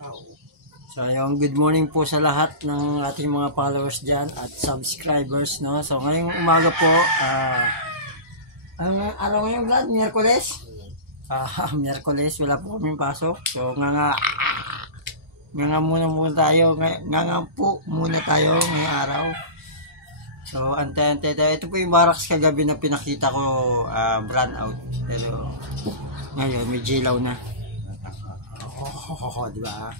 So yung good morning po sa lahat ng ating mga followers dyan at subscribers, no? So ngayong umaga po, ang araw ngayon, Vlad? Miyerkules? Miyerkules, wala po kaming pasok. So nga muna tayo, nga po muna tayo ngayong araw. So antay tayo. Ito po yung barracks kagabi na pinakita ko, brand out. Pero ngayon may jilaw na. Diba?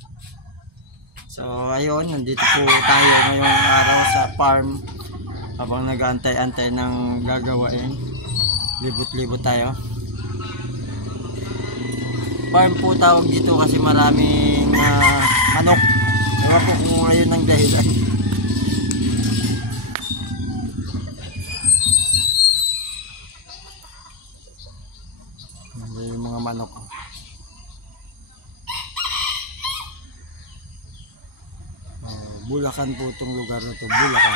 So ayun, nandito po tayo ngayong araw sa farm habang nag-aantay-antay ng gagawain. Libot-libot tayo. Farm po tawag dito kasi maraming manok. Ewan ko kung ngayon ang dahilan. Yung mga manok. Bulacan po itong lugar na ito, Bulacan.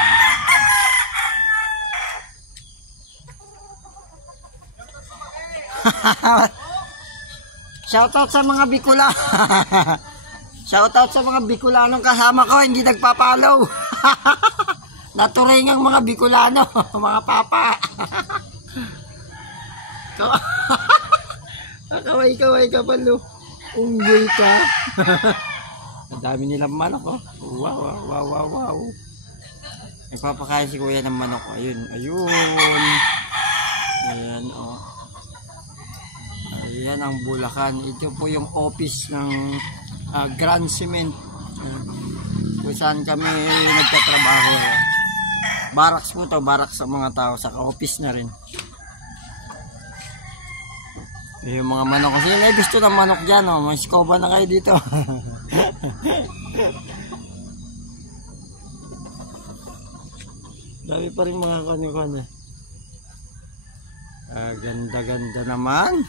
Shoutout sa mga Bicula. Shoutout sa mga Bicolanong kasama ko, hindi nagpapalaw. Naturing ang mga Bicolano, mga papa. Kaway-kaway ka pa, lo. Unggoy ka. Ang dami nilang manok, oh. Wow. Nagpapakain si kuya ng manok. Ayun. Ayan, oh. Ayan ang Bulacan. Ito po yung office ng Grand Cement. Kung saan kami nagtatrabaho. Barracks po to, barracks sa mga tao. Saka office na rin. Yung mga manok. Kasi may gusto ng manok dyan, oh. May skoba na kayo dito. Dami pa rin mga kanya-kanya. Ganda-ganda naman.